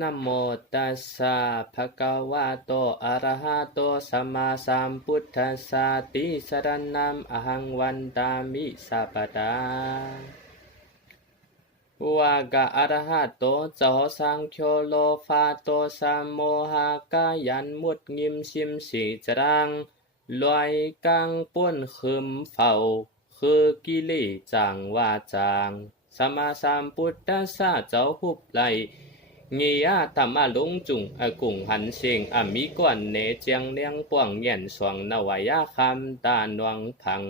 นะโมตัสสะภะคะวะโตอะระหะโตสัมมาสัมพุทธัสสะติสรณังอหังวันตามิสัพพะทาวากะอะระหะโตเจ้าสังโฆโลฟาโตสัมโมหะกายันมุดงิมชิมสีจรังลอยกังป้วนคึมเฝ้าคือกิเลสจังว่าจางสัมมาสัมพุทธัสสะเจ้าหุบไหลเงียธรรมะลงจุงกุงหันเสียงมีกวนเนเจียงเลียงป่วงเงียนสวงนวายาคำตาหนวงพัง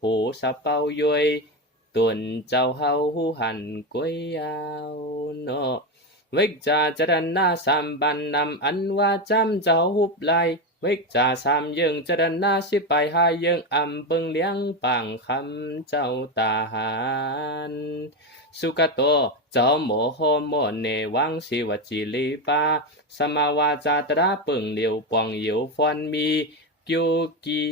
หูสะเปาย่อยตุนเจ้าเฮาหูหันก้วยยาวโนวิกจาจรณาสามบันนำอันว่าจำเจ้าหุบไหลวิกจาสามยังจรณาสิไปหายังเปิงเลี้ยงปังคำเจ้าตาหารสุกโตเจ้าโมโหโมเนวังสิวจิลิปาสมาวาจาตระเปิงเหลียวปองเหยวฟอนมีกิวกี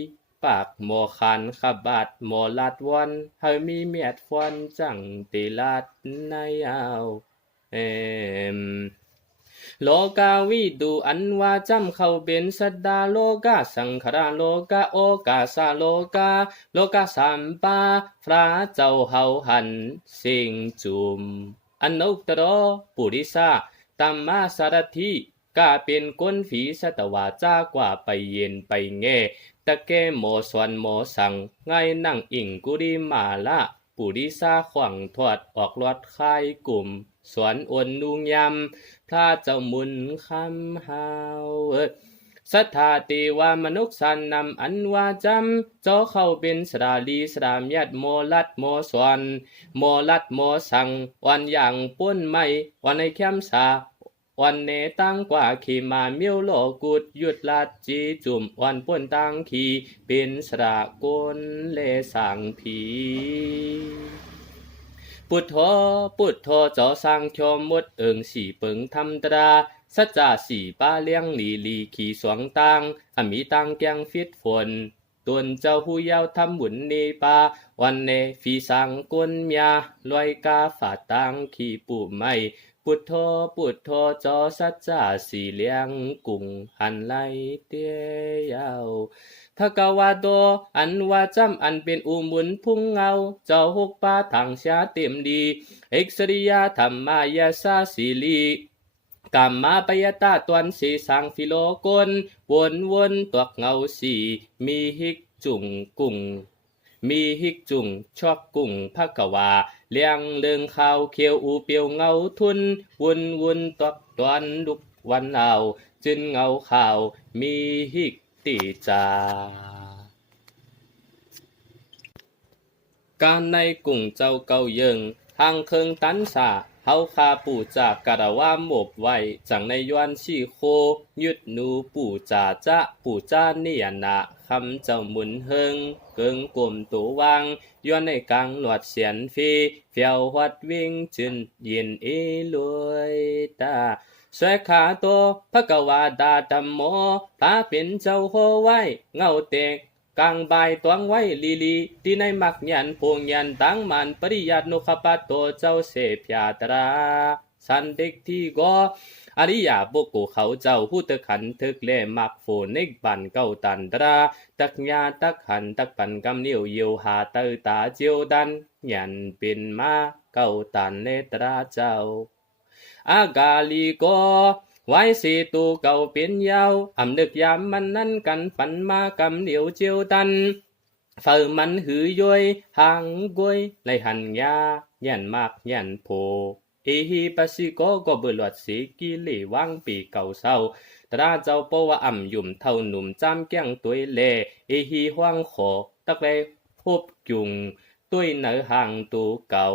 ปากโมขันขบัดโมลัดวันเฮมีเมียดฟอนจังติลัดในเอาเอมโลกาวิดูอันว่าจำเขาเป็นสัดดาโลกาสังขารโลกาโอกาสาโลกาโลกาสัมปาพระเจ้าเฮาหันสิงจุมอันนุตโรปุริสาตัมมาสารถิกาเป็นก้นฝีสัตวาจากว่าไปเย็นไปแง่ตะเกโมสวนโมสังไงนั่งอิงกุริมาละปุริสาขวังทอดออกลอดคายกลุ่มสวนอวนนุงยำพระเจ้ามุนคำหาวสัทธาติวามนุษย์สันนำอันว่าจำเจ้าเข้าเป็นสราลีสรามยัดโมลัดโมสวนโมลัดโมสังวันอย่างป้นไม่วันในเข้มสาวันเนตั้งกว่าขี่มาเมียวโลกุดยุดลัดจีจุ่มวันป้นตั้งขี่เป็นสระกุลเลสังผีพุทโธพุทโธเจ้าสังโฆมุดสี่เปิงธรรมตราสัจจะสี่ป้าเลี้ยงลีลีขี่สวงตังมีตังแกงฟิตฝนตวนเจ้าหูยาวทำบุญนีปาวันเนฟีสังกุนเมียลอยกาฝาตังขี่ปู่ไม่พุทโธพุทโธเจ้าสัจจะสี่เลี้ยงกุงหันไลเตียาวภะคะวะโตอันว่าจำอันเป็นอุมุนพุ่งเงาเจ้าหกป้าทางชาเต็มดีเอกสริยาธรรมายาสาสีลีกรรมาปยตาตวนสีสังฟิโลกลวนตัวเงาสีมีหิกจุงกุ่งมีหิกจุงชอบกุ่งภะคะวาเลี้ยงเลืองข้าวเขียวอูเปียวเงาทุนวนตัวตวนลุกวันเอาจึนเงาข่าวมีหิกติจาการในกลุ่งเจ้าเก่าเยิงทางเคิงตันสาเฮาคาปู่จากกระว่าหมบไว้จังในยวนชีโคยุดนูปู่จ่าจะปู่จ้าเนียนะคำเจ้าหมุนเฮิงเกิงกลมตัววังย้อนในกลางหลวดเสียนฟีเฟียววัดวิ่งจึนยินอีลวยตาสวยขาโตพระกวาดาธรรมโมพระเป็นเจ้าโคไว้เงาเตกกลางใบตวงไว้ลีลีที่ในมักยันพงยันตั้งมันปริยัตินุขปัตโตเจ้าเสพยาตราสันเด็กที่ก็อริยาบุกเขาเจ้าหูตะขันทึกเล่มักโฟนิกบันเก้าตันตราตักญาตักหันตักปันกำเนียวเยียวหาเตอตาเจียวดันยันเป็นมาเก้าตันเลตราเจ้าอากาลีโกไว้สีตูเก่าเป็นยาวนึกยามมันนั้นกันปันมากำเหนียวเจียวตันเฝ้ามันหือย่อยหางกวยไลหันยายันมากยันโพฮีปัสสิโกก็เบลวดสีกิเลวังปีเก่าเศร้าตราเจ้าปว่ายุ่มเท่าหนุ่มจำแก้งตัวเล่ฮีห่วงขอตักเลยพบจุงตัวเนื้อหางตูเก่า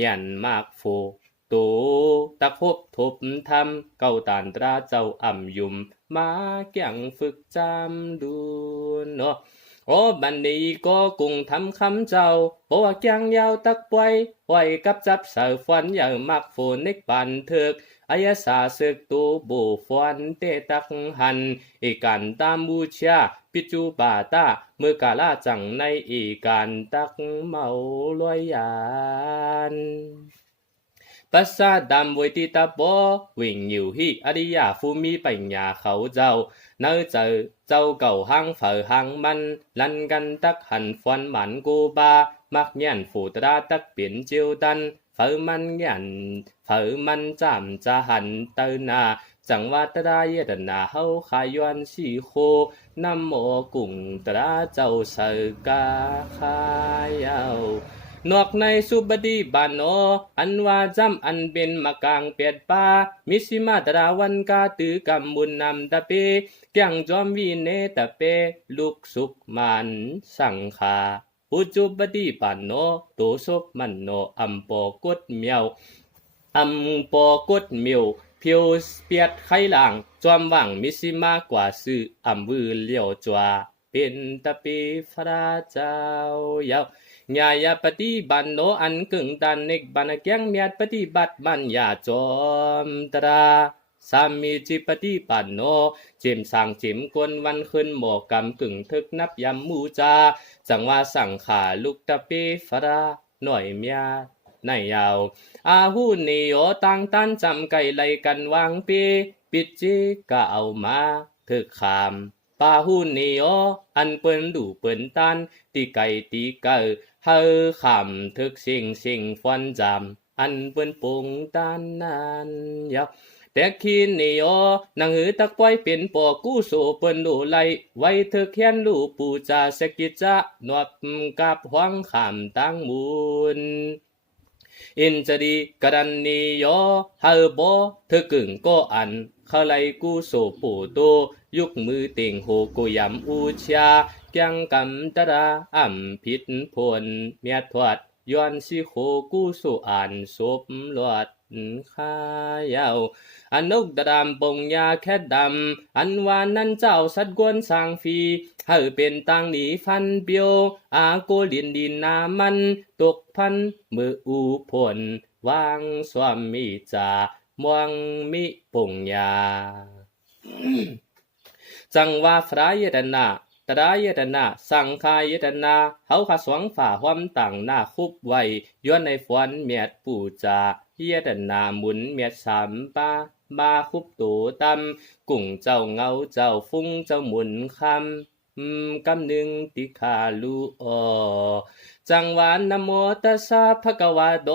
ยันมากโฟตูตะพบทบทำเก่าตานตราเจ้ายุ่มมาแก่งฝึกจำดูเนาะโอ้บันนี้ก็กุงทำคำเจ้าเพราะว่าแกงยาวตักปวยกับจับเสือฟันอย่างมักโฟนิกปันเถิกอายสาศึกตูบูฟันเตตักหันอีกันตามบูชาปิจูบาตาเมื่อกาลาจังในอีกันตักเมาลอยยาน ปัสสะดำวิติตาโปวิ่งอยู่ที่อริยภูมิปัญญาเขาเจ้าเนื้อเจ้าเก่าหังเฝอหังมันลันกันตักหันฟอนหมันกูบามักยันฝูตราตักเปลี่ยนเจียวตันเฝอมันยันเฝอมันจำจะหันเตนาจังหวัดตราเยตนาเฮาขายวนสีโคน้ำโมกุ่งตราเจ้าเสกาขายาวนอกในสุบดีบานโนอันว่าจำอันเป็นมากางเปียดป้ามิสิมาตราวันกาตือกำบุญนำตะเปเกียงจอมวีเนตะเปลุกสุกมันสังขาอุจุบดีบานโนตุสุบมันโนอัมโปกุดเมียวอัมโปกุดเมียวผิวเปียดไขหลังจอมวังมิสิมากว่าซื้ออัมวือเลี้ยวจวาเป็นตะปีพระเจ้ายาวญาญาปฏิบันโนอันกึ่งตันเนกบันเกียงเมียดปฏิบัติบัญญาจอมตราสามีจิปฏิปันโนจิมสั่งจิมกวนวันขึ้นหมอกำกึ่งทึกนับยำมูจาจังว่าสั่งขาลุกตะปีฟราหน่อยเมียในยาวอาหูนิโยตังตันจำไก่ไลกันวางปีปิดจิกะเอามาถึกขามปาหูนิโยอันเปิ้นดูเปิ้นตันตีไก่ตีเกอเฮอขำทึกสิ่งฟอนจำอันเปิ้นปุงตันนั้นยาวแต่คินนิโยนังหือตักไว้เป็นปอกู้โซเปิ้นดูไลไว้เธอเขียนลูปูจาสกิจจะนวบกับหวังขำตั้งมูลอินจะดีกรันนิโยเฮอโบเธอกึ่งก็อันเขาไลกู้โซปูโตยุกมือเต่งโหกุยำอูชาเกียงกำตราอ่ำผิดพลเมียทวดย้อนสิโคกู้โซอ่านศพลวดข้ายาวอนุกดามปงยาแค่ดำอันวานนั้นเจ้าสัดกวนสร้างฟีเฮอเป็นตังหนีฟันเปียวอาโกลินดินนามันตกพันมืออูพลวางสวามมีจามวงมิปงยาจังว่าฟรายตนาตรายตนาสังขายตนาเฮาขาสวงฝ่าหวมต่างหน้าคุบไว้ย้อนในฟวนเมียดปูจาเยตนาหมุนเมียดสามป้ามาคุบตูตำกุ่งเจ้าเงาเจ้าฟุ้งเจ้าหมุนคำกำหนึ่งติคาลูอจังหวานนโมตัสสะภะคะวะโต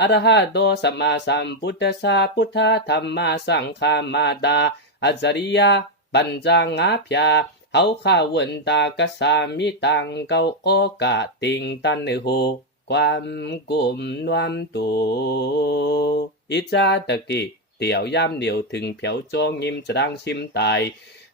อะระหะโตสัมมาสัมพุทธัสสะพุทธธัมมาสังฆามาดาอัจจริยะปัญจงาพยาเฮาข้าวนตากสามิตังเกาโอกะติงตันโหความกุมนวมตูอิจาตะกิเตี่ยวยามเดียวถึงเผียวโจงิมจรังชิมตาย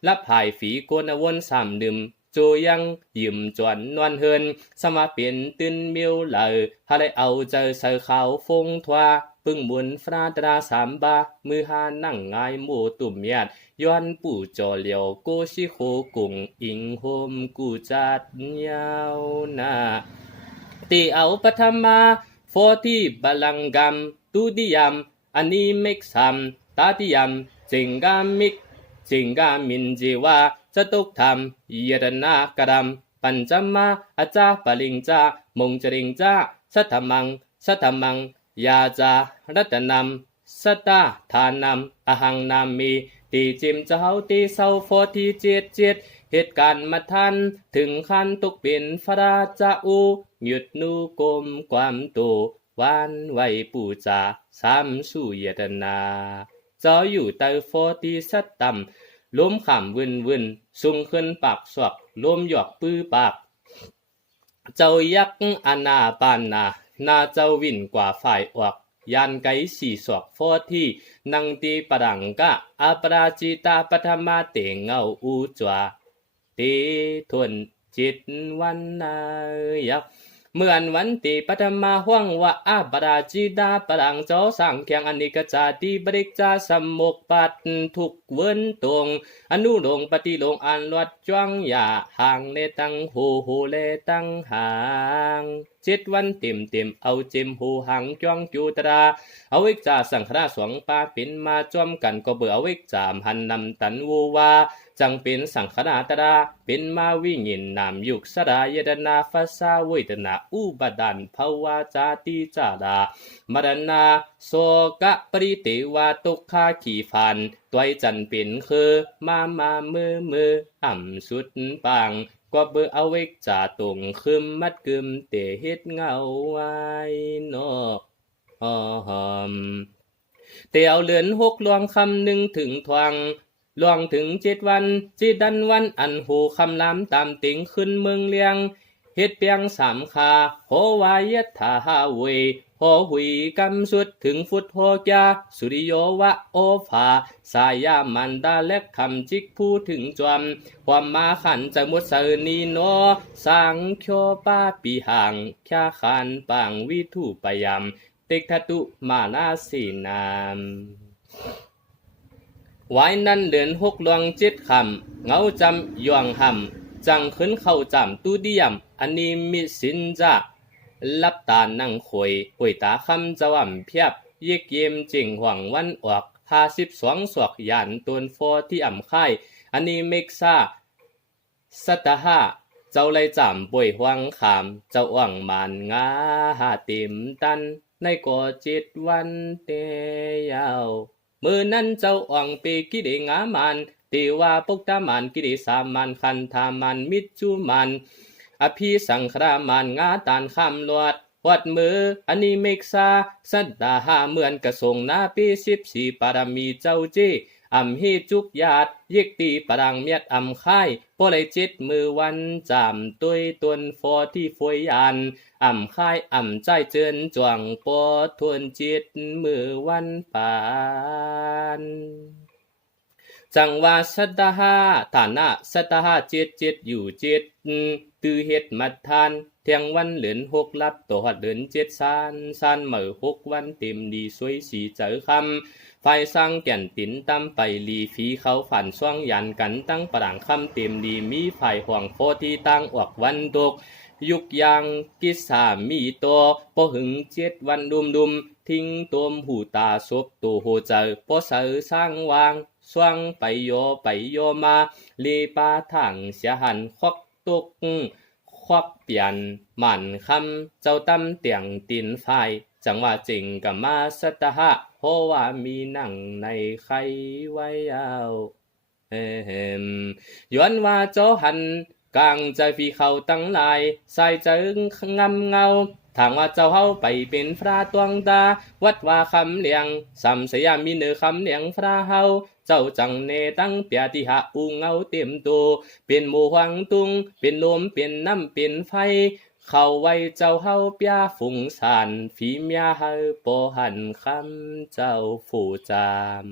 รับหายฝีโกนวนสามดื่มโจยังยืมจวนนวลเฮินสมาเปลี่ยนตื่นมิวเหลอฮาได้เอาเจอเสือขาวฟงทวาปึ่งหมุนฟราตราสามบามือหานั่งงายหมูตุ่มยาดย้อนปู่จอเหลียวโกชิโคกุงอิงโฮมกูจัดยาวนาตีเอาปฐมาโฟที่บาลังกัมตุดิยมอันนี้เมกซัมตาติยมจิงกามิกจิงกามินจีวาจตุกธรรมเยตนากรัมปัญจมาอาจาปลิงจามงจริงจาสัทมังยาจารัตนัมสตาทานัมอหังนามีตีจิมเจ้าตีเศร้าโฟที่เจ็ดเหตุการณ์มาทันถึงขั้นตกเป็นฟราจาอูหยุดนูกลมความตูวานไว้ปูจาสามสู่เยตนาเจ้าอยู่เตอโฟที่สัตต่ำล้มขำวินสูงขึ้นปากสวกล้มหยอกปื้อปากเจ้ายักอนาปานานาเจ้าวินกว่าฝ่ายออกยานไกสี่ศอกโฟที่นังตีปรังกะอาปราจิตาปฐมาเตงเงาอูจวาตีทวนจิตวันนายักเมื่อนวันตีปฐมาห่วงว่าอาปราจิตาปรังเจ้าสั่งแข่งอนิกจาติบริกจาสมกปัดทุกเวินตรงอนุลงปฏิลงอันวัดจ้วงยาห่างในตังโหเลตังหาง7 วันเต็มเอาเจมหูหังจ้องจูตราเอาวิกจาสังขราสวงปาปินมาจอมกันก็เบื่อวิกจามหันนำตันวูวา จังเป็นสังขนาตราเป็นมาวิญินนามยุกสดายดนาฟาสาเวทนาอุบดันภาวาจาติจาดามรณาโสกะปริเตวาตุคาขีฟันตวยจันเป็นคือมามืออ่ำสุดปังกว่าเบอเอาเวกจ่าตรงคึมมัดกึมเตเฮ็ดเงาไว้เนาะหอมเตียวเลือนหกลวงคำหนึ่งถึงทวังลวงถึง7 วันจิดันวันอันหูคำลำตามติงขึ้นเมืองเลียงเฮ็ดเปียง3 คาโหวายะถาหาเวโหหุยกำสุดถึงฟุตโหกาสุริโยวะโอภาสายามันดาและคำจิกผู้ถึงจวมความมาขันจะมุดเสนีโนสังโคปาปีหังแค่ขันปังวิทูปยามติกทตุมานาสีนามไว้นั้นเดือน6 ลวง7 คำเงาจำย่วงหำจังขึ้นเข้าจำตูเดียมอันนี้มิสินจะลับตานั่งคอยป่วยตาคำจะว่ำเพียบเยกเยมจิงหวังวันออก52 ศอกยันตนโฟที่อ่ำค่ายอันนี้เมกซาสัตหะเจ้าเลยจำป่วยหวังขามเจ้าอ่างมันงาหาเต็มตันในก่อ7 วันเตยาวมือนั้นเจ้าอ่องปีกิเดงามันตีว่าปุกตามันกิเดสามันคันธามันมิจูมันอภิสังครามันงาตานคำลวดวัดมืออันนี้เมกซาสัตดาหาเหมือนกระทรงนาปี14ปารมีเจ้าจีอำฮีจุกญาติเยกตีปรังเมียดอำค่ายปอเลย7 มือวันจำตุยตวนฟอที่ฟวยยันอำค่ายอำใจเจินจวงปอทวน7 มือวันปานจังว่าสัตหาฐานะสัตหา7อยู่ตือเฮ็ดมัดทานเที่ยงวันเหลือน6 ลับต่อหัดเหลือน7ซานเหมือ6 วันเต็มดีสวยสีเจอคำไฟสร้างแก่นตินตำไปลีฝีเขาฝันช่วงยันกันตั้งปรางคำเต็มดีมีไฟห่วงโฟที่ตั้งออกวันตกยุกยางกิสามีตัวพอหึง7 วันดุมทิ้งตัวหูตาศพตัวโหเจอพอเสือสร้างวางสว่างไปโยมาลีปาถังเสียหันควักตุกควักเปลี่ยนหมันคำเจ้าตั้มเตียงตินไฟจังว่าจริงกับมาสัตหะเพราะว่ามีหนังในไขไว้ยาวย้อนว่าเจ้าหันกลางใจฟีเขาตั้งหลายใส่เจิงงำเงาทางว่าเจ้าเฮาไปเป็นฟราตวงตาวัดว่าคำเลียงสัมสยามีเนื้อคำเลียงฟราเฮาเจ้าจังเนตั้งเปียที่หาอูเงาเต็มตัวเป็นหมู่หวังตุงเป็นลมเป็นน้ำเป็นไฟเข้าไว้เจ้าเฮาเปียฝุ่งสานฝีเมียเฮาโปหันคำเจ้าฝูจาม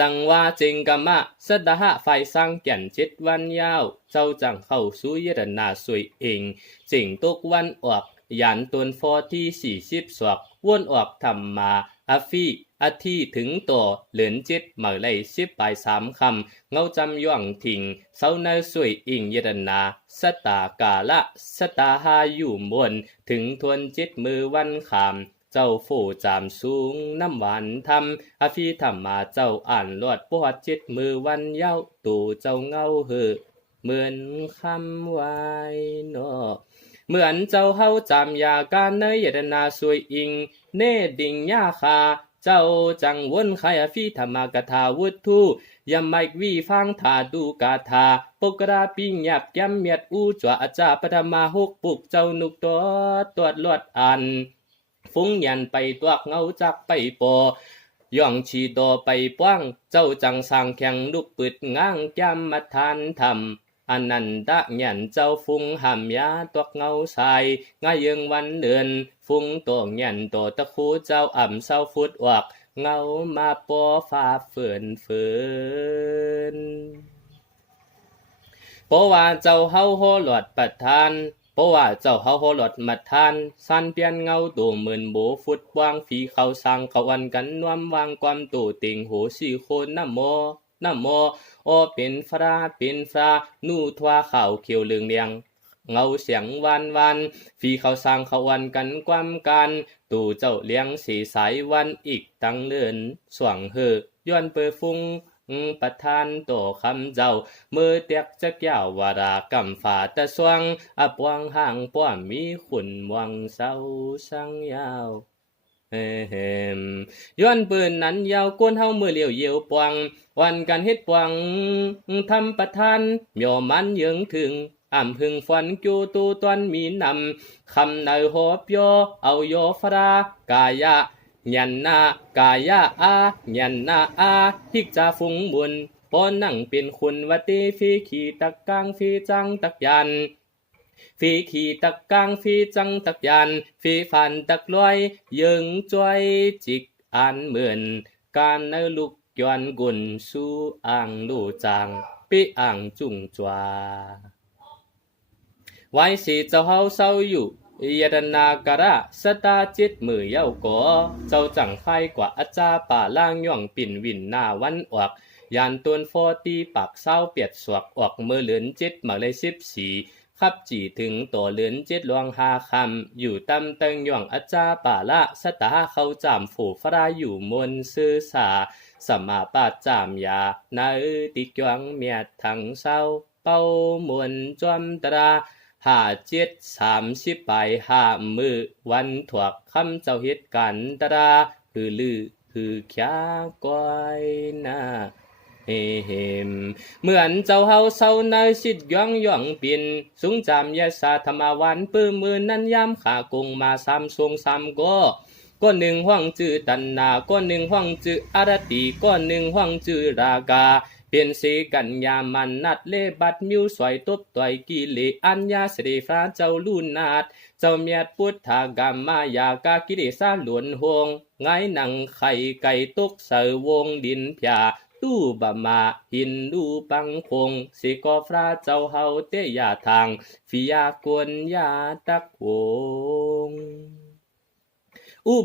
จังว่าจริงกะมะสดาหะไฟสร้างแก่น7 วันยาวเจ้าจังเข้าสู่ยรนาสวยเองจริงตกวันออกยันตนฟอที่40 ศอกวนออกทำมาอาฟีอาที่ถึงต่อเหลือน7 เมื่อไร10 ปลาย3 คำเงาจำย่องถิ่งเศร้าในสวยอิงยรนาสตากาละสตาหาอยู่บนถึงทวน7 มือวันขามเจ้าโฟจามสูงน้ำหวานทำอาฟีธรรมาเจ้าอ่านลอดปวด7 มือวันเย้าตู่เจ้าเงาเหอเหมือนคำไว้เนาะเหมือนเจ้าเฮาจำยาการเนยยนาสวยอิงเนดิ่งยาคาเจ้าจังวนไขอาฟีธรรมากถาวุฒูยำไมกวีฟังถาดูกาถาปกราปิงหยับแก้มเมียดอูจัวอาจาปฐมาหกปุกเจ้านุกตัวลวดอันฟุ้งยันไปตัวเงาจักไปปอย่องชีโตไปป้างเจ้าจังสร้างแข่งลูกปึดง้างจำมาทานทำอันนันตะหยันเจ้าฟุ้งหำยาตัวเงาใสง่ายยังวันเดือนฟุ้งตัวหยันตัวตะคูเจ้าอ่ำเศร้าฟุดออกเงามาปอฟ้าเฟืนเพราะว่าเจ้าเฮาโหหลอดประทานเพราะว่าเจ้าเฮาโหหลอดมาทานสันเปียนเงาตัวเหมือนโบฟุดวางฝีเขาสร้างเขาอันกันนวมวางความตัวติงโหสีโคนน้ำโมโอเป็นฟรานู่ทว่าข่าวเขียวเหลืองเลียงเงาเสียงวันฝีเขาสร้างเขาวันกันความกันตู่เจ้าเลี้ยงสีสายวันอีกตั้งเลื่อนสว่างเหอย้อนเปิดฟุ้ง ประทานโตคำเจ้ามือเตียกจักยาววารากำฝาตะสวงปวงห่างป้อมมีขุนวังเศร้าสังยาวเฮมย้อนปืนนั้นยาวก้นเฮามือเหลียวเยียวปวงวันกันเฮ็ดปวงทำประทานเหมียวมันเยิงถึงหึงฟันจูตูตวนมีนำคำในหอบโยเอาโยฟรากายะยันนากายะอายันนาอาฮิกจาฟุงบุญปอนั่งเป็นคุณวัติฟีขีตักกางฟีจังตักยันฟีขี่ตักกางฟีจังตักยันฟีฟันตักลอยยิงจวยจิกอันเหมือนการในลุกย้อนกุนสู้อ่างลู่จางปิอ่างจุงจวาไว้สิเจ้าเฮาเศร้าอยู่ยดนากระสตาจิตมือเย้าก่อเจ้าจังไฟกว่าอาจาป่าล่างย่องปิ่นวินหน้าวันออกยานตวนฟอตีปากเศร้าเปียดสวกออกมือเหลือนจิตมาเลย14ขับจีถึงตัวเหลือนจิตลวง5คำอยู่ตำเติงย่องอาจาป่าละสตาเขาจามฝูฟราอยู่มนซื่อสาสมาปาจามยานาติกวงเมียทั้งเศร้าเป้ามวนจอมตรา57 30ไปมือวันถวกคำเจ้าเหตุกันตราฮือลือฮือแค่ก้อยนาเฮมเหมือนเจ้าเฮาเศร้าในสิทธิ์ย่องปิ่นสูงจำยาสาธรรมวันปื้มมือนั้นยามขากงมา3 ทรง3ก็หนึ่งห้องจื้อตันนาก็หนึ่งห้องจื้ออารติก็หนึ่งห้องจื้อรากาเป็นสีกันยามันนัดเลบัดมิวสวยตบต่อยกิเลอัญญาสรีฟ้าเจ้าลูนาดเจ้าเมียดพุทธากามมายากากิเลสาหลวนหงไงหนังไข่ไก่ตกเสวงดินพยาตู้บะมาหินดูปังคงสิกอฟราเจ้าเฮาเตยาทางฟิยากวนยาตักวง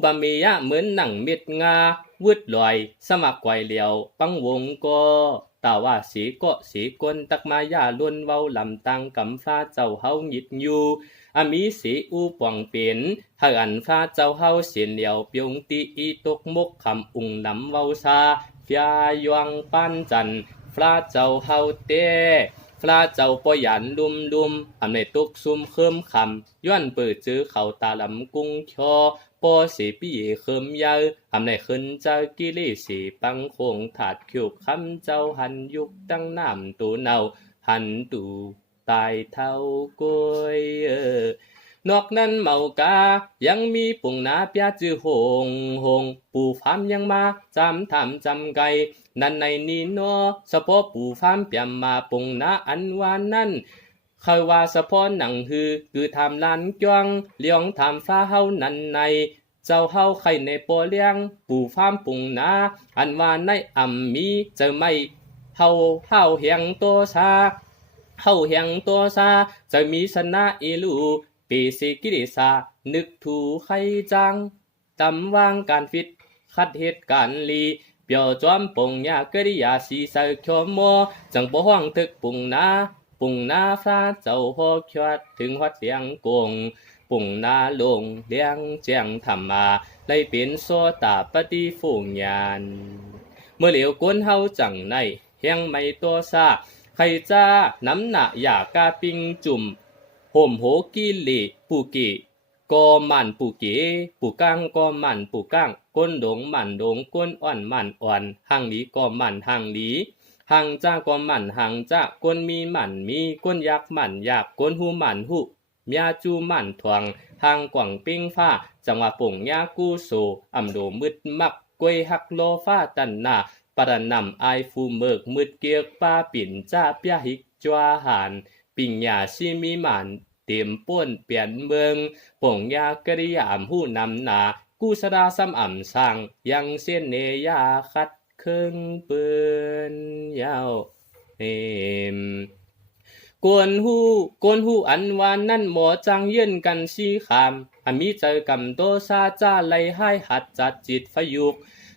บะมียะเหมือนหนังเม็ดงาวืดลอยสมักไกวเหลียวปังวงก็ตาว่าสีก็สีกนตักมายาล้วนเว้าลำตังกำฟ้าเจ้าเฮาหยิดอยู่มีสีป่องเป็นเฮาอันฟ้าเจ้าเฮาเสียนเหลียวเปียงตีอีตกมกคำอุงนำเว้าซาฟยายวังปันจันฟ้าเจ้าเฮาเตฟ้าเจ้าปอยันลุมในตุกซุ่มเคิมคำย้อนเปิดจื้อเขาตาลำกุ้งชอปอสีปีเคิมยาวในขึ้นเจ้ากิเลสีปังคงถาดคิวคำเจ้าหันยุกตั้งน้ำตูเนาหันตูตายเท่ากวยนอกนั้นเมากายังมีปุ่งนาเปียจื้อหงปู่ฟามยังมาจำทำจำไกนั่นในนี้เนาะเฉพาะปู่ฟามเปียมมาปุ่งนาอันวานนั้นเคยว่าเฉพาะหนังคือทำลานจวงเลี้ยงทำฟ้าเฮานั่นในเจ้าเฮาไข่ในโปเลี้ยงปู่ฟามปุ่งนาอันว่าในมีเจอไม่เฮาเฮียงตัวซาจะมีสนะอีลูปีสิกิริสานึกถูไข่จังตำวางการฟิตคัดเหตุการลีเปียวจอมปงยากริยาสีใส่ขโมจังบ่ห้องทึกปุ่งนาฟ้าเจ้าหอกชวัดถึงวัดเลียงกงปุ่งนาลงเลียงแจ้งธรรมาได้เป็นโซตาปฏิฝูงญาณเมื่อเหลียวก้นเฮาจังในเฮียงไม่ตัวซาใครจ้าน้ำหนักอยากกาปิงจุ่มห่มโหกิลิปูกิก็มันปูกิปูกังก็มันปูกังก้นดงมันดงก้นอ่อนมันอ่อนหังหลีก็มันหังหลีหังจ้าก็มันหังจ้าก้นมีมันมีก้นยักมันยักก้นหูมันหูเมียจูมันทวงหังกว่างปิ้งฟ้าจังหวะป่งยากูโซโดมืดมักกวยหักโลฟ้าตันนาปะนำไอฟูเมิกมืดเกียกป้าปิ่นจ้าเปียหิกจวาหานปิ่งยาชิมีมันเต็มป้วนเปลี่ยนเมืองป่งยากริยามหูนำนากูสดาซ้ำสร้างยังเส้นเนยาคัดเครื่องเปืนยาวกวนหูอันวานนั่นหมอจังเยื่นกันชีขามมีเจอกำโตซาจ้าไลให้หัดจัดจิตฟยุก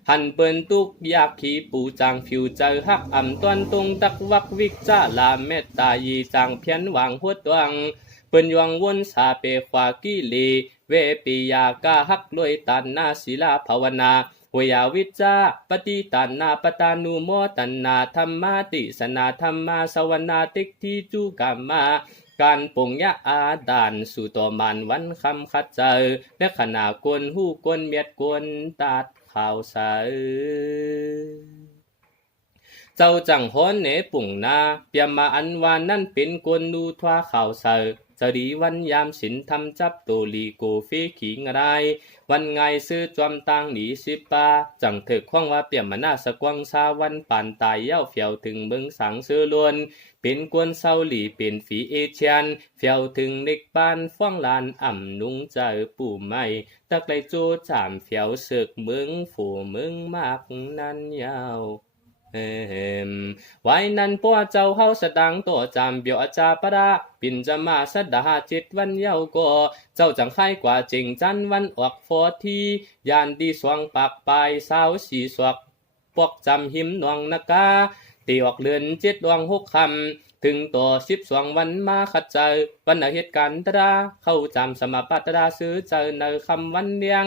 หันเปิ้นตุกอยากขีปูจางผิวเจอฮักตวนตรงตักวักวิกจ้าลาเมตตายีจางเพียนวางหัวตวังเปิ้นยวงวนสาเปควากิเลเวปิยากาฮักลวยตันนาศิลาภาวนา วยาวิจจาปฏิตันนาปตานุโมตันนาธรรมาติสนาธรรมาสวนาติกทิจุกามมาการปงยะอาดานสู่ตัวมันวันคำคัดเจอและขณะกวนหู้กวนเมียดกวนตัดข่าวใสเจ้าจังฮ้อนเหนปุ่งนาเปียมมาอันวานนั่นเป็นกวนนูทว่าข่าวเสอจะดีวันยามสินทำจับตัวลีโกฟีขิงไรวันไงซื้อจอมตังหนีสิปาจังถึกข้องว่าเปียมมานาสกวังซาวันป่านตายเย้าเฟียวถึงเบิงสังซื้อลวนเป็นกวนเศร้าหลีเป็นฝีเอเชียนเฟียวถึงเด็กบ้านฟ้องลานอ่ำนุงเจอปู่ไม่ตักไลโจจามเฟียวศึกเมืองฝูเมืองมากนั้นยาวไว้นั้นปัวเจ้าเฮาสดังตัวจำเบียวอาจาปะดาปินจะมาสดาจิตวันเยาก็เจ้าจังไข่กว่าจริงจันวันออกฟอทียานดีสวงปากปลายสาวสีสวกปวกจำหิมนวงนากาตีออกเลือนจิตดวงหกคำถึงตัว12วันมาขัดเจอวันเหตุการณ์ตราเข้าจำสมาปัตตาซื้อเจอในคำวันเลียง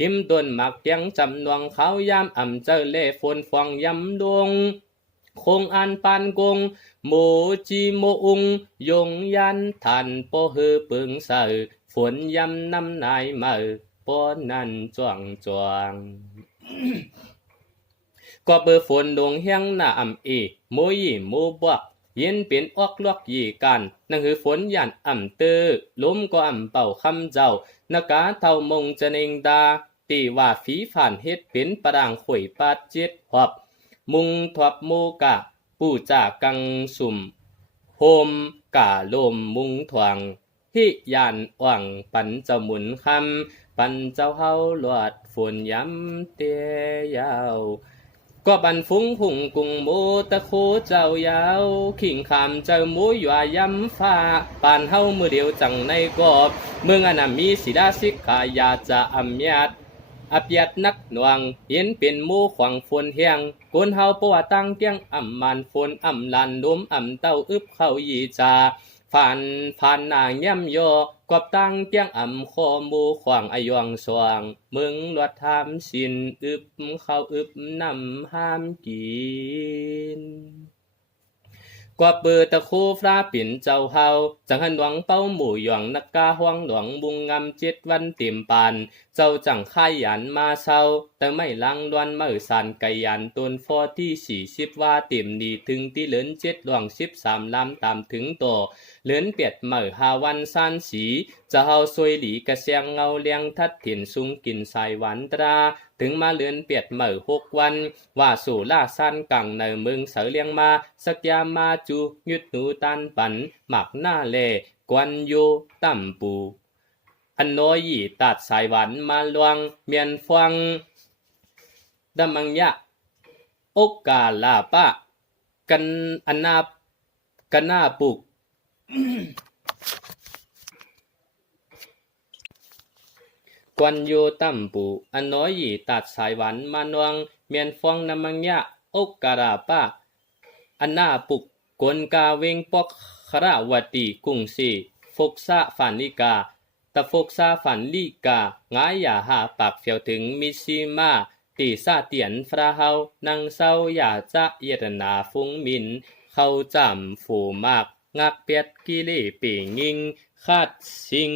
หิมต้นหมักยังจำนวงเขายามอ่ำเจอเล่ฝนฟองยำดวงคงอันปานกงโมจีโมอุงยงยันทันโปเฮปึงเสอฝนยำน้ำนายเมื่อปอนันจวงจวงก็เบอร์ฝนดงเฮียงหน้าอ่ำอีโมยีโมบวกเย็นเป็นออกลอกยีกันนั่นคือฝนยันอ่ำเตอลมก็อ่ำเป่าคำเจ้านกาเท่ามงจะเนงดาตีว่าฝีผ่านเฮ็ดเป็นปรางข่วยปาดเจ็ดหอบมุงทบโมกะปูจากกังสุ่มโฮมกาลมมุงถวังฮิยานอ่างปันเจ้าหมุนคำปันเจ้าเฮาหลวดฝนย้ำเตียาวก็บันฟุ้งพุ่งกุงโมตะโคเจ้ายาวขิงคำเจ้ามูหยวย้ำฟ้าปานเฮามือเดียวจังในกอบเมืองอนามีสิดาสิกขายาจะอำยาดอับยัดนักหน่วงเห็นเป็นหมู่ขวางฝนเฮียงกนเฮาปวตั้งเตียงอ่ำมันฝนอ่ำลันนุ่มอ่ำเต้าอึบเข้ายีจาผ่านนางย่ำโยกบตั้งเตียงอ่ำคอมูขวางอายวงสว่างมึงลวดทำสินอึบเข้าอึบนำห้ามกินกว่าเปิดตะคูฟ้าปิ่นเจ้าเฮาจังหันหวังเป้าหมู่หยองนักกาหวังหลวงบุงงำจิตวันเต็มปานเจ้าจังขยันมาเศร้าแต่ไม่ลังดวนมือสันไกยันตนฟอที่40ว่าเต็มดีถึงที่เหลือน7หลวง13ลำตามถึงตัวเหลือนเปียดมือ5วันสันสีจะเฮาสวยหลีกระเสียงเงาเลียงทัดถิ่นสุงกินสายหวานตราถึงมาเลือนเปียดเหม่อ6วันว่าสู่ล่าสั้นกังในเมืองเสือเลียงมาสักยามาจูยุดหนูตันปันหมักหน้าเล่กวนโยตั้มปูอันน้อยหยีตัดสายหวานมาลวงเมียนฟังดำมังยะอกกาลาปะกันอันนากันนาปุกกวนโยตั้มปูอันน้อยหยีตัดสายหวานมานวงเมียนฟองนำมังยะอกกาลาปะอันนาปุกกวนกาเวงปอกคราวตีกุงสีฟกซาฝันลิกาตะฟกซาฝันลิกางายอย่าหาปากเฟียวถึงมิซิมาตีซาเตียนฟราเฮานังเศร้าอย่าจะเยตนาฟุ้งมินเข้าจำฝูมากงักเปียดกิเลเป่งยิงคาดสิง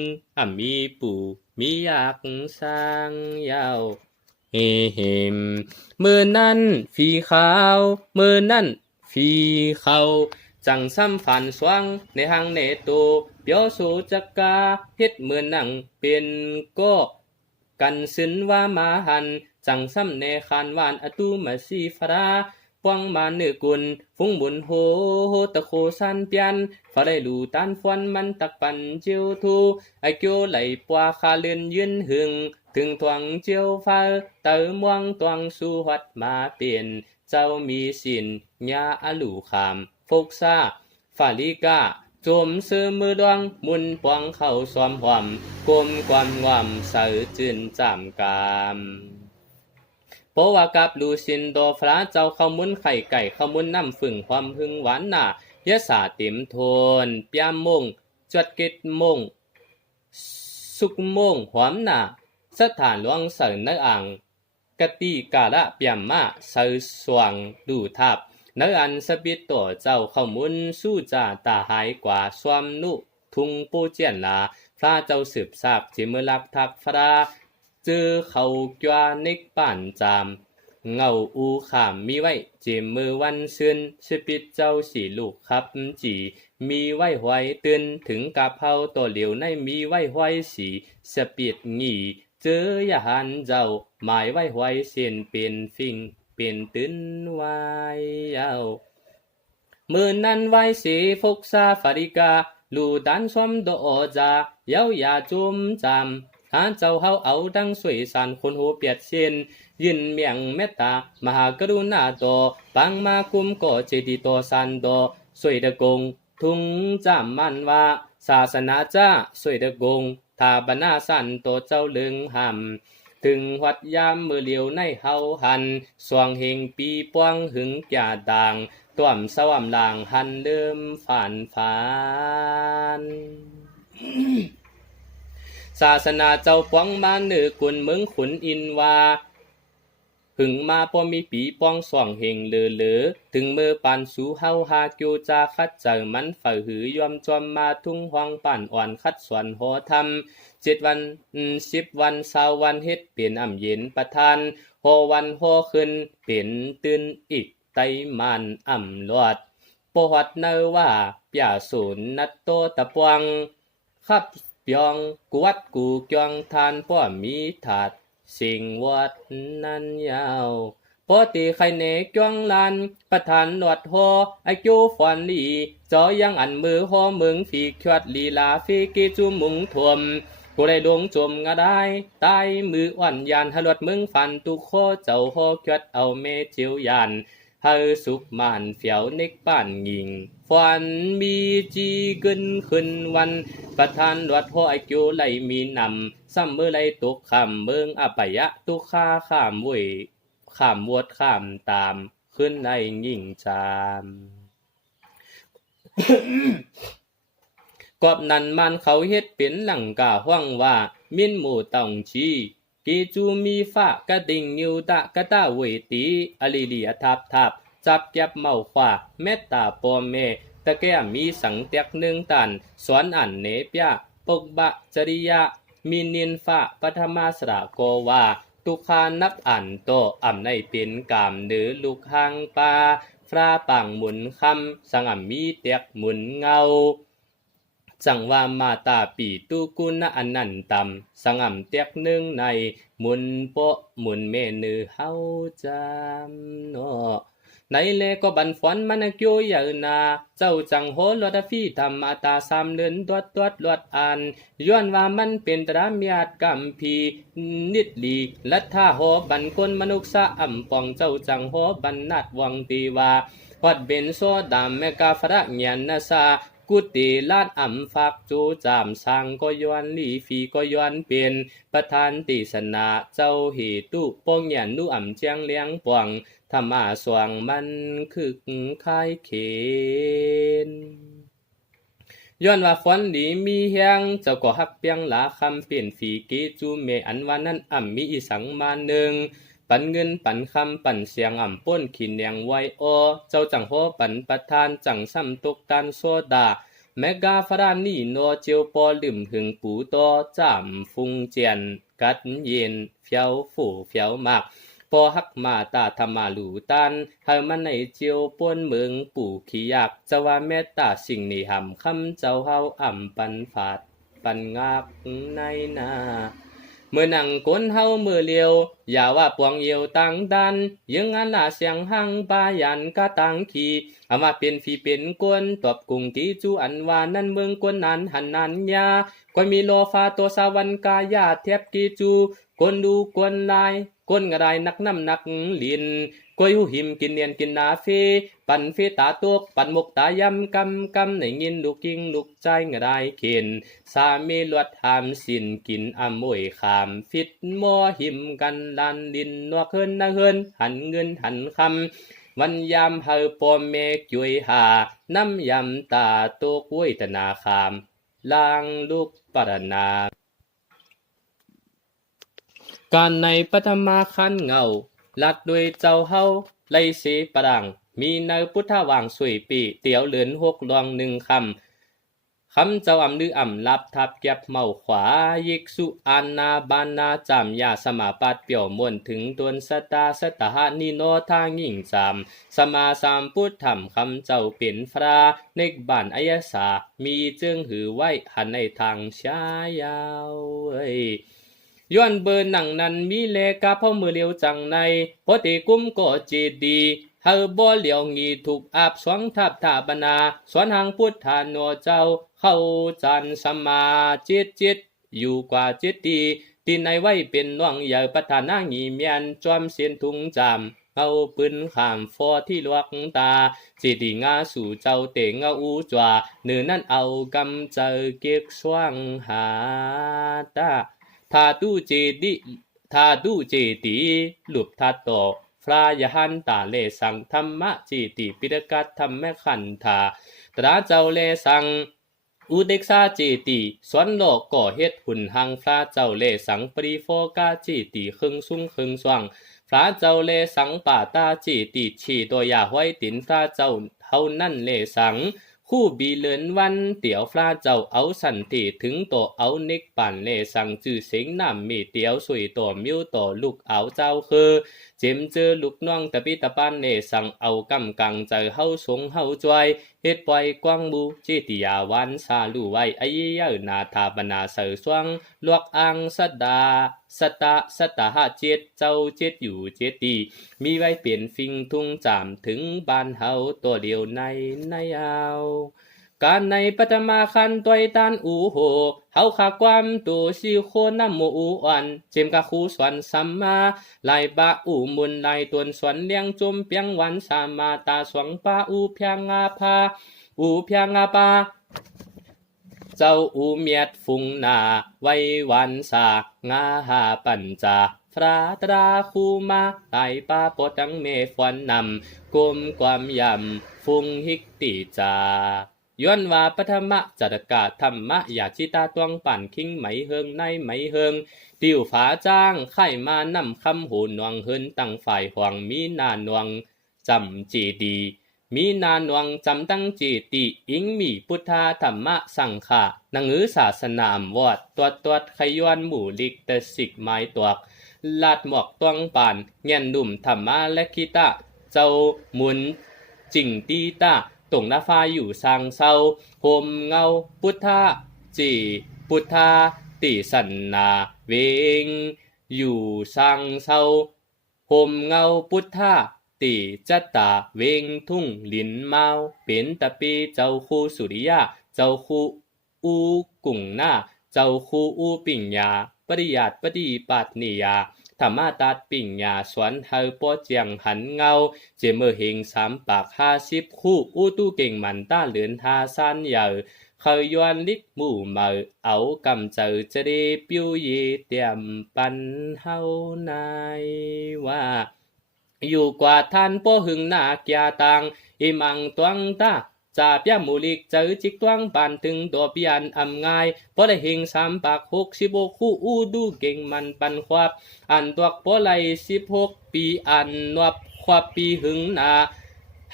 มีปู่มีอยากสร้างยาวเฮมมือนั่นฝีขาวมือนั่นฝีเขาจังซ้ำฝันสว่างในหังในตูเปียวสู่จักกาเฮ็ดเหมือนหนังเป็นก็กันสินว่ามาหันจังซ้ำในคานวานอตูมาสีฟราปวงมาเนื้อกุนฟุ้งบุญโหตะโคสันเปียนฟ้าได้ลูตันฟวนมันตักปันเจียวทูไอเกียวไหลปวาคาเลือนยืนหึงถึงทวงเจียวฟ้าเติมวงตวงสู่หัดมาเปลี่ยนเจ้ามีสินยาอลูขามฟกซาฟาลิกาโจมซื้อมือดวงมุนปวงเข้าซ้อมหวมกลมความหวมเสือจืนจำกามเพราะว่ากับลูซินโดฟราเจ้าข้าวมุนไข่ไก่ข้าวมุนน้ำฝึ่งความหึงหวานหน่ายะสาติมโทนเปียมมงจวดกิดมงสุกมงหอมหน่าสถานหลวงเสริญในอ่างก กติกาละเปียมมาเสือสวงดูทับเนื้ออันสบิดตัวเจ้าเข้ามุนสู้จ่าตาหายกว่าสวมนุทุงปูเจียนลาพระเจ้าสืบทราบจิมือลักทักฟราจื้อเขากว่านิกป่านจามเงาอูขามมีไว้จิมมือวันซึนสปิดเจ้าสีลูกครับจีมีไว้ไว้ตื่นถึงกับเฮาตัวเหลียวในมีไว้ไว้สีสปิดงีเจอยาหันเจ้าหมายไว้ไว้เส้นเป็นฟิงเป็นตื้นไว้เอามือนั้นไว้สีฟุกซาฟาริกาลูดันสวมโดอจาเย้ายาจุมจำหาเจ้าเฮาเอาดังสวยสันคนหูเปียดเส้นยินเมียงเมตตามหากรุณาโตปังมากุมก่อเจดีโตสันโตสวยดะกงทุงจำมันว่าศาสนาจ้าสวยดะกงทาบนาสันโตเจ้าลึงหำถึงวัดยามมือเหลียวในเฮาหันสวงเฮงปีป้วงหึงแก่ด่างต้วมสว่ำลางหันเดิมฝันศาสนาเจ้าป้องมาเนือกุนเมืองขุนอินวาหึงมาพอมีปีป้องสว่างเฮงเหลือถึงมือปันสู่เฮาหาเกียวจาคัดเจอมันฝ่าหือยอมจอมมาทุ่งห้องป่านอ่อนคัดสวนโหทำ7 วัน10 วัน20 วันเฮ็ดเปลี่ยนอ่ำเย็นประทานโหวันโหขึ้นเป็นตื่นอีกไตมันอ่ำลอดปวัดเนว่าป่าศูนย์นัดโตตะปวงขับเปียงกวดกูเกียงทานป้อมีถาดสิ่งวัดนั้นยาวปอตีไข่เนกจ้องลันประธานหนวดหอไอจูฟันลีจอยังอันมือหอมึงฝีขวดลีลาฟีกิจูมุงถ่วมกูได้ดวงจมกระได้ตายมืออ่อนยานหลวดมึงฟันตุโคเจ้าหอขวดเอาเมเจียวยานเฮาสุกมานเฟียวนิกป่านยิงฟันมีจีขึ้นวันประธานวัดหอไอคิวไหลมีนำซ้ำมือไหลตกคำเมืองอปยะตุคาข้ามเวยข้ามวดข้ามตามขึ้นในยิ่งจามกอบนั้นมันเขาเฮ็ดเป็นหลังกาห้องว่ามินหมู่ต้องชีกีจูมีฟ้ากระดิ่งนิวตะกะตาเวตีอลิลีทับจับเก็บเมาขวาเมตตาปอเมตะแก้มีสังเตียก1 ตันสอนอันเนปยาปกบะจริยะมีนินฟ้าปฐมาสระโกวาตุคานักอันโตอ่ำในเป็นกามหรือลูกหางปลาฟราปังหมุนคำสังอ่ำมีเตียกหมุนเงาจังว่ามาตาปีตุกุณอันนันตำสังอ่ำเตียก1ในหมุนโปหมุนเมนือเฮาจำเนาะในเลก็บันฟอนมันเกียวอย่างนาเจ้าจังโหลดฟีธรรมตา3 เดือนตรวจลวดอ่านย้อนว่ามันเป็นตรามยาดกัมพีนิดลีลัทธาโหบันคนมนุษย์สะอ่ำปองเจ้าจังโหบันนัดวังตีว่าวัดเบนโซดามเมกาฟระเงียนนาซากุติลาดอ่ำฟักจูจามสังก็ย้อนลีฟีก็ย้อนเป็นประธานติสนาเจ้าเหตุปองหยันนุอ่ำเจียงเลี้ยงปวงธรรมาสว่างมันคึกคายเขนย้อนว่าฟอนดีมีแหงเจ้าก็ฮักเปียงหลาคำเปลี่ยนฝีกีจูเมอันวันนั้นอ่ำมีอีสังมาหนึ่งปันเงินปันคำปันเสียงอ่ำป้นขีนแยงไวโอเจ้าจังโหปันประทานจังซ้ำตกตันโซดาแมกาฟรานี่โนเจียวปอลืมหึงปูโตจามฟุงเจียนกัดเย็นเฟียวฝูเฟียวมากปอฮักมาตาธรรมาหลูตันเฮามันในเจียวป้นเมืองปู่ขี้ยักจะว่าเมตตาสิ่งนี้หำคำเจ้าเฮาอ่ำปันฝาดปันงากในนาเมื่อนั่งก้นเฮามือเลียวอย่าว่าปวงเยียวตังดันยังอันลาเสียงหังปายันกะตังขีเอามาเป็นฝีเป็นกวนตบกุงตีจูอันว่านั้นเมืองกวนนั้นหันนันยาก็มีโลฟาตัวสาวันกายาเทียบกีจูกวนดูกวนลายกวนกระไดนักน้ำนักลินกวยหูหิมกินเนียนกินนาเฟปันเฟตาตกปันมุกตายำกำในยินลูกยิงลูกใจกระไดเข็นสามีลวดหามสินกินอมวยขามฟิตมอหิมกันลันลินนัวเฮินนะเฮินหันเงินหันคำวันยามเฮาปอมเมกจุยหาน้ำยำตาตกเวทนาคามลางลูกปรนา การในปฐมาขันธ์เงาลัดด้วยเจ้าเฮาไลสีปรังมีในพุทธวางสวยปีเตียวเหลือนหกลองหนึ่งคำเจ้าลือลับทับเก็บเมาขวายิกสุอานาบานาจามยาสมาปัดเปี่ยวมวนถึงตวนสตาหานิโนทางยิ่งจามสมาสามพุทธธรรมคำเจ้าเป็นฟราเนกบานอายสามีจึงหือไว้หันในทางชายาวย้อนเบอร์หนังนั้นมีเลกาพ่อมือเลียวจังในพอตีกุ้มก็เจดีเฮาบ่เหลียวงีถูกอาบสวงทับทาบนาสวนหางพุทธานัวเจ้าเข้าจันสมาจิตอยู่กว่าจิตดีที่ในไว้เป็นน้องใหญ่ปัฒนางีเมียนจอมเสียนทุงจามเอาปืนขามฟอที่ลวกตาจิตดีงาสู่เจ้าเตงเอาอูจวาเนื้อนั้นเอากำเจอเก็กสว่างหาตาทาดูเจดีหลุบทัดโตพระยหันตาเลสังธรรมะจิติปิฎกัตธรรมแม่ขันธาตราเจ้าเลสังอุเดกษาจิติสวนโลกก่อเฮ็ดหุ่นหังพระเจ้าเลสังปริโฟกาจิติครึ่งสูงครึ่งสว่างพระเจ้าเลสังปาตาจิติฉีตัวยาห้อยตินพระเจ้าเท่านั้นเลสังคู่บีเลินวันเตี๋ยวพระเจ้าเอาสันติถึงตัวเอานิกปั่นเลสังจื้อเสียงน้ำมีเตี๋ยวสวยตัวมิ้วตัวลูกเอาเจ้าคือเจมเจอลูกน้องตะปิตะปันเลสังเอากำกังเจอเฮาสงเฮาจวยเฮ็ดปล่อยกวางบูจิติยาวันซาลูไว้ไอ้เยนาทาบนาเสือสวงลวกอังสดาสตาหะเจ็ดเจ้าเจ็ดอยู่เจ็ดดีมีไว้เปลี่ยนฟิงทุ่งจามถึงบ้านเฮาตัวเดียวในเอาการในปัตมาคันตัวตันอูโหเฮาขาความตัวสิโคนน้ำโมอูอันเจมกะคูสวนสัมมาลายบะอูมุนลายตวนสวนเลี้ยงจมเปียงวันสามาตาสวงปาอูเพียงอาพาอูเพียงอาปาเจ้าอูเมียดฟุงนาไว้วันสางาหาปัญจาพระตราคูมาไตปาปดังเมฟวันนำกลมความยำฟุงฮิกติจาย้อนว่าปฐมะจัตกาธรรมะอยาชิตาตวงปั่นคิงไหมเฮิงในไหมเฮิงติวฝาจ้างไข่มานำคำหูนวงเฮินตั้งฝ่ายห่วงมีนานวงจำจีดีมีนานวงจำตั้งจีติอิงมีพุทธาธรรมะสังฆะนังหือศาสนามวอดตัวขยวนหมู่ลิกเตสิกไม้ตวกลาดหมอกตวงป่านเงียนดุ่มธรรมะและคิตะเจ้าหมุนจิงตีตาตรงหน้าฟ้าอยู่สางเศร้าโฮมเงาพุทธาพุทธาติสันนาเวงอยู่สางเศร้าโฮมเงาพุทธาติจัตตาเวงทุ่งลินเมาเป็นตะปีเจ้าคูสุริยาเจ้าคูอูกุ่งหน้าเจ้าคูอูปิ่งยาปริยัติปฏิปัตนิยาธรรมะตัดปิ่งยาสวนเฮาปอเจียงหันเงาเจเมอเฮง3 ปาก50คู่อูตู้เก่งมันต้าเหลือนทาซานเหยาเคยยวนลิกหมู่เมอเอากำเจอจะได้ปิ้วเยเตียมปันเฮานายว่าอยู่กว่าท่านป้อหึงนาเกียตังอิมังตวงตาจ่าเปียมูลิกเจอจิกตวงปานถึงตัวเปียนอำง่ายพอได้เฮง3 ปาก60คู่อูดูเก่งมันปันควบอันตัวพอไหล16 ปีอันนวบควบปีหึงนา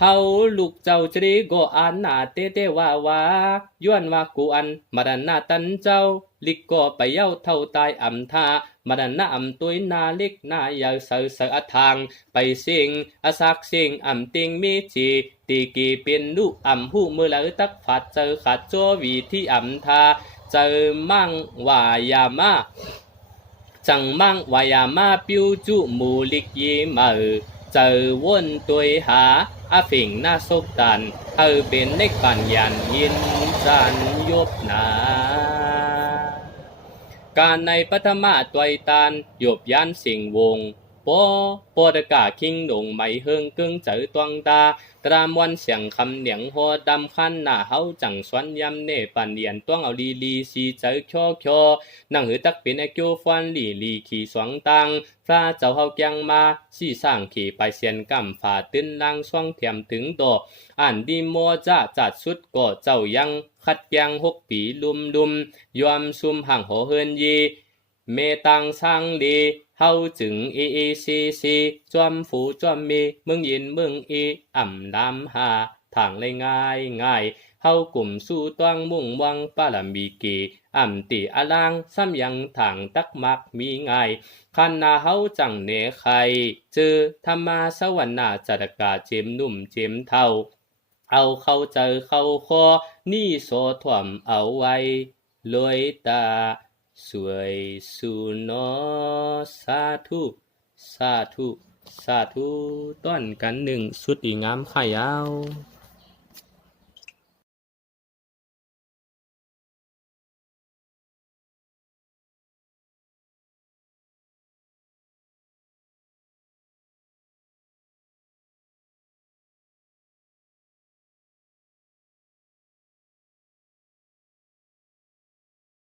เฮาลูกเจ้าจรีโกอันนาเตว่าย้อนว่ากูอันมรณะตันเจ้าลิกก็ไปเย้าเท่าตายอำทามรณะอำตุยนาเล็กนาใหญ่เสือทางไปเสียงอาศักเสียงอำติงมีจีตีกีเป็นลูกอำหูมือละตักฝัดเจอขัดโจวีที่อำทาเจอมั่งวายามาจังมั่งวายามาปิ้วจุมูลิกเยมาเจอวนตัวหาอาฝิงหน้าสุกตันเป็นเล็กปัญญายินจันยบนาการในปฐมาตวยตานยบยันสิงวงปอดกาคิงหนงไหมเฮิงกึ่งเจอตวงตาตรามวันเสียงคำเหนียงหัวดำคันหน้าเฮาจังสวนยำเนปันเดียนตวงเอาลีสีเจอคอนั่งหือตักเป็นไอเกียวฟันลีขี่สวงตังพระเจ้าเฮาแกงมาสี่สร้างขี่ไปเสียนกำฝ่าตื้นลางสวงเทียมถึงโตอ่านดีมัวจะจัดสุดก็เจ้ายังคัดยัง6 ปีลุมยอมซุมห่างหัวเฮินยี เมตังสังลีเฮาจึงอีซีจวมฝูจวมมีมึงยินมึงอีอ่ำดำหาทางเลยง่ายเฮากลุ่มสู้ตวงมุ่งวังปาลมีกีอ่ำติอลังซ้ำยังทางตักมักมีง่ายคันนาเฮาจังเนไขเจอธรรมาสวรรณาจัดกาเจมนุ่มเจมเท่าเอาเข้าเจอเข้าคอนี่โสถ่วมเอาไว้ลอยตาสวยสุนอสาธุสาธุสาธุต้อนกันหนึ่งสุดดีงามขายาว